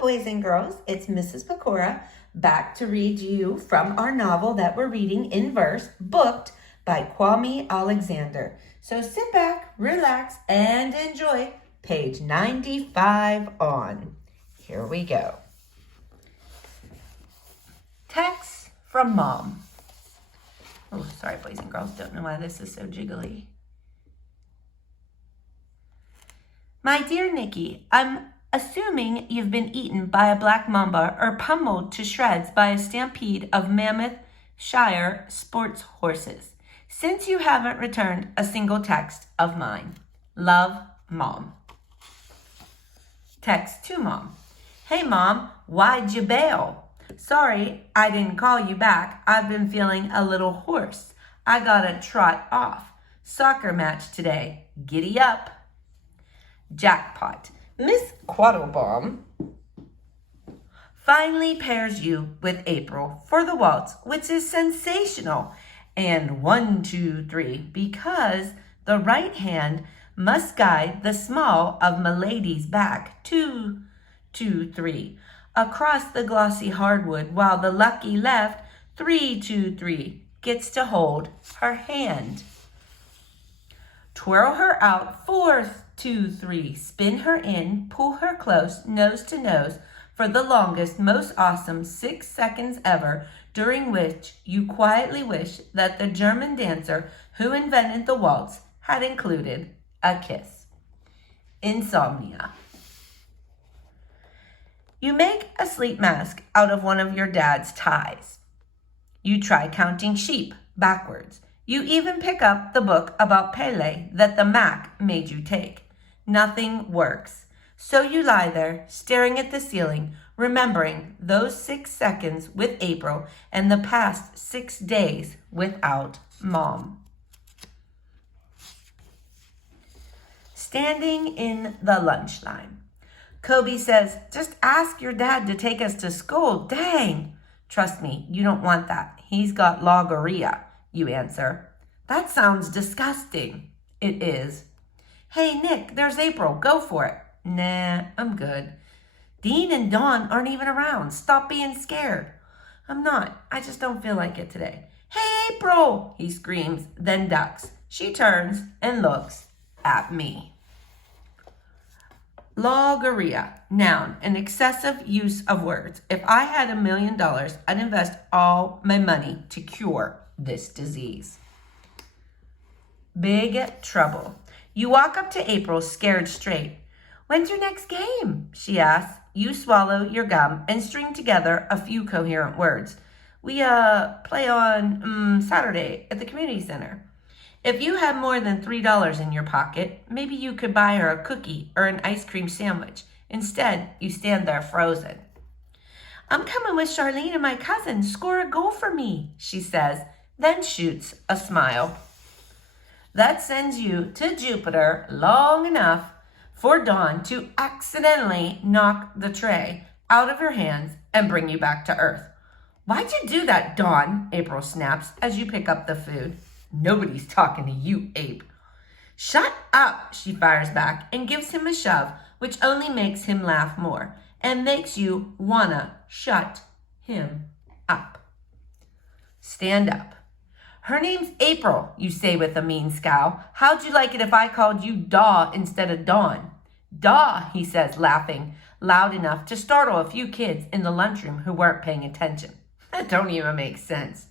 boys and girls. It's Mrs. Pecora back to read you from our novel that we're reading in verse, Booked by Kwame Alexander. So sit back, relax, and enjoy page 95 on. Here we go. Text from Mom. Oh, sorry, boys and girls. Don't know why this is so jiggly. My dear Nikki, I'm assuming you've been eaten by a black mamba or pummeled to shreds by a stampede of Mammoth Shire sports horses. Since you haven't returned a single text of mine. Love, Mom. Text to Mom. Hey, Mom, why'd you bail? Sorry, I didn't call you back. I've been feeling a little hoarse. I gotta trot off. Soccer match today. Giddy up. Jackpot. Miss Quattlebaum finally pairs you with April for the waltz, which is sensational. And 1, 2, 3, because the right hand must guide the small of Milady's back, 2, 2, 3, across the glossy hardwood, while the lucky left, 3, 2, 3, gets to hold her hand. Twirl her out, 4, 2, 3, spin her in, pull her close, nose to nose, for the longest, most awesome 6 seconds ever, during which you quietly wish that the German dancer who invented the waltz had included a kiss. Insomnia. You make a sleep mask out of one of your dad's ties. You try counting sheep backwards. You even pick up the book about Pele that the Mac made you take. Nothing works. So you lie there, staring at the ceiling, remembering those 6 seconds with April and the past 6 days without Mom. Standing in the lunch line. Kobe says, just ask your dad to take us to school. Dang. Trust me, you don't want that. He's got logorrhea, you answer. That sounds disgusting. It is. Hey, Nick, there's April. Go for it. Nah, I'm good. Dean and Dawn aren't even around. Stop being scared. I'm not. I just don't feel like it today. Hey, April, he screams, then ducks. She turns and looks at me. Logorrhea, noun, an excessive use of words. If I had $1 million, I'd invest all my money to cure this disease. Big trouble. You walk up to April, scared straight. When's your next game? She asks. You swallow your gum and string together a few coherent words. We play on Saturday at the community center. If you had more than $3 in your pocket, maybe you could buy her a cookie or an ice cream sandwich. Instead, you stand there frozen. I'm coming with Charlene and my cousin. Score a goal for me, she says, then shoots a smile. That sends you to Jupiter long enough for Dawn to accidentally knock the tray out of your hands and bring you back to Earth. Why'd you do that, Dawn? April snaps as you pick up the food. Nobody's talking to you, Ape. Shut up, she fires back and gives him a shove, which only makes him laugh more and makes you wanna shut him up. Stand up. Her name's April, you say with a mean scowl. How'd you like it if I called you Daw instead of Dawn? Daw, he says, laughing loud enough to startle a few kids in the lunchroom who weren't paying attention. That don't even make sense.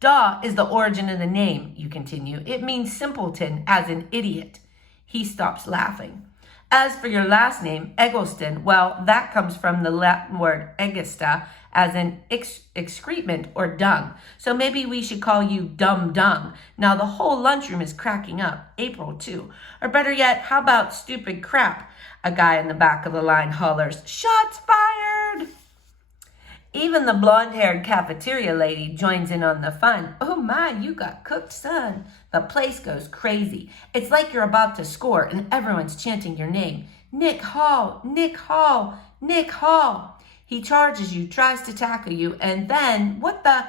Daw is the origin of the name, you continue. It means simpleton, as in idiot. He stops laughing. As for your last name, Eggleston, well, that comes from the Latin word egesta, as in excrement or dung. So maybe we should call you Dum Dung. Now the whole lunchroom is cracking up. April, too. Or better yet, how about stupid crap? A guy in the back of the line hollers, shots fired! Even the blonde-haired cafeteria lady joins in on the fun. Oh my, you got cooked, son. The place goes crazy. It's like you're about to score and everyone's chanting your name. Nick Hall, Nick Hall, Nick Hall. He charges you, tries to tackle you, and then, what the?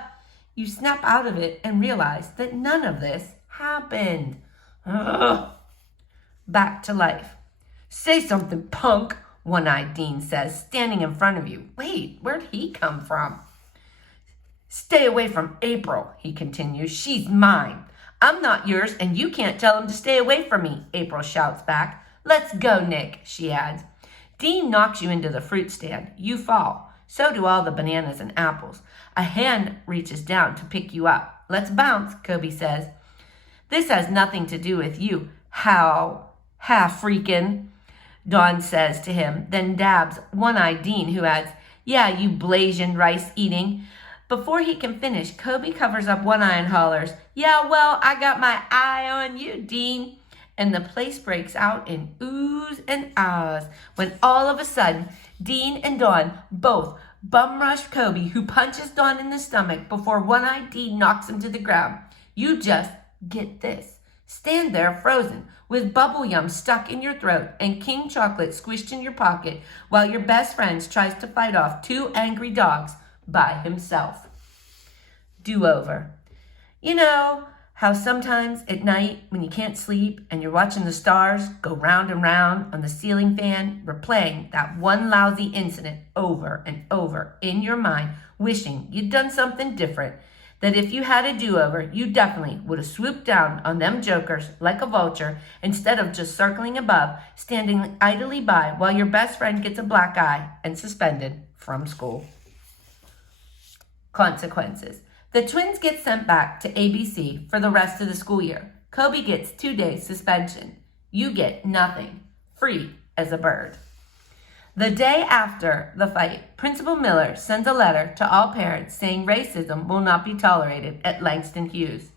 You snap out of it and realize that none of this happened. Ugh. Back to life. Say something, punk. One-Eyed Dean says, standing in front of you. Wait, where'd he come from? Stay away from April, he continues. She's mine. I'm not yours, and you can't tell him to stay away from me, April shouts back. Let's go, Nick, she adds. Dean knocks you into the fruit stand. You fall. So do all the bananas and apples. A hand reaches down to pick you up. Let's bounce, Kobe says. This has nothing to do with you, half-freakin', Dawn says to him, then dabs One-Eyed Dean, who adds, yeah, you blazing rice-eating. Before he can finish, Kobe covers up one eye and hollers, yeah, well, I got my eye on you, Dean. And the place breaks out in oohs and ahs when all of a sudden, Dean and Dawn both bum rush Kobe, who punches Dawn in the stomach before One-Eyed Dean knocks him to the ground. You just get this. Stand there frozen with bubble yum stuck in your throat and king chocolate squished in your pocket while your best friend tries to fight off two angry dogs by himself. Do-over. You know how sometimes at night when you can't sleep and you're watching the stars go round and round on the ceiling fan, replaying that one lousy incident over and over in your mind, wishing you'd done something different, that if you had a do-over, you definitely would have swooped down on them jokers like a vulture instead of just circling above, standing idly by while your best friend gets a black eye and suspended from school. Consequences. The twins get sent back to ABC for the rest of the school year. Kobe gets 2 days suspension. You get nothing. Free as a bird. The day after the fight, Principal Miller sends a letter to all parents saying racism will not be tolerated at Langston Hughes.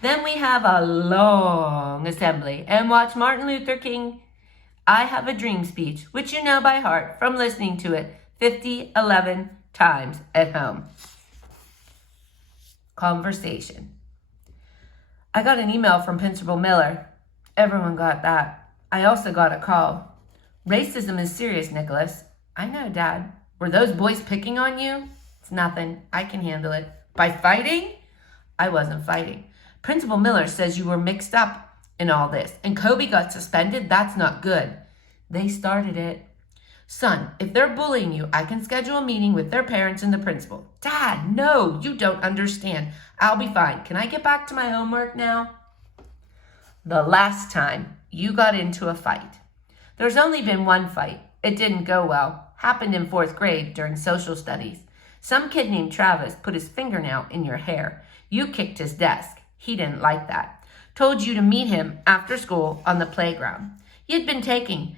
Then we have a long assembly and watch Martin Luther King I Have a Dream speech, which you know by heart from listening to it 11 times at home. Conversation. I got an email from Principal Miller. Everyone got that. I also got a call. Racism is serious, Nicholas. I know, Dad. Were those boys picking on you? It's nothing. I can handle it. By fighting? I wasn't fighting. Principal Miller says you were mixed up in all this, and Kobe got suspended. That's not good. They started it. Son, if they're bullying you, I can schedule a meeting with their parents and the principal. Dad, no, you don't understand. I'll be fine. Can I get back to my homework now? The last time you got into a fight. There's only been one fight. It didn't go well. Happened in 4th grade during social studies. Some kid named Travis put his fingernail in your hair. You kicked his desk. He didn't like that. Told you to meet him after school on the playground. You'd been taking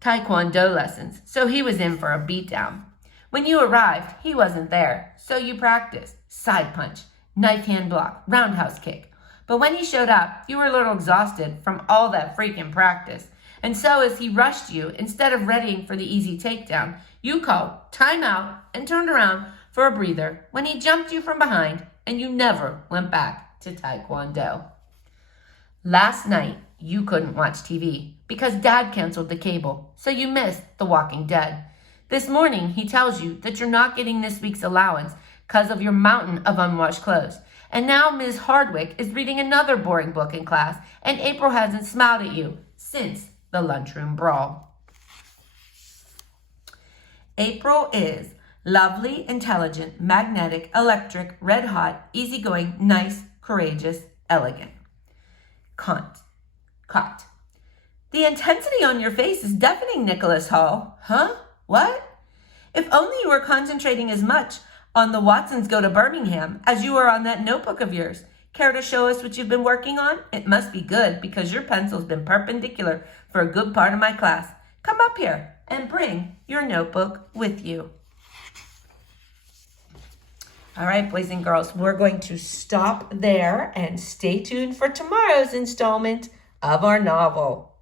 Taekwondo lessons, so he was in for a beatdown. When you arrived, he wasn't there, so you practiced. Side punch, knife hand block, roundhouse kick. But when he showed up, you were a little exhausted from all that freaking practice. And so as he rushed you, instead of readying for the easy takedown, you called timeout and turned around for a breather when he jumped you from behind and you never went back to Taekwondo. Last night, you couldn't watch TV because Dad canceled the cable, so you missed The Walking Dead. This morning, he tells you that you're not getting this week's allowance because of your mountain of unwashed clothes. And now Ms. Hardwick is reading another boring book in class, and April hasn't smiled at you since the lunchroom brawl. April is lovely, intelligent, magnetic, electric, red hot, easygoing, nice, courageous, elegant. Caught. The intensity on your face is deafening, Nicholas Hall. Huh? What? If only you were concentrating as much on the Watsons Go to Birmingham as you were on that notebook of yours. Care to show us what you've been working on? It must be good because your pencil's been perpendicular for a good part of my class. Come up here and bring your notebook with you. All right, boys and girls, we're going to stop there and stay tuned for tomorrow's installment of our novel.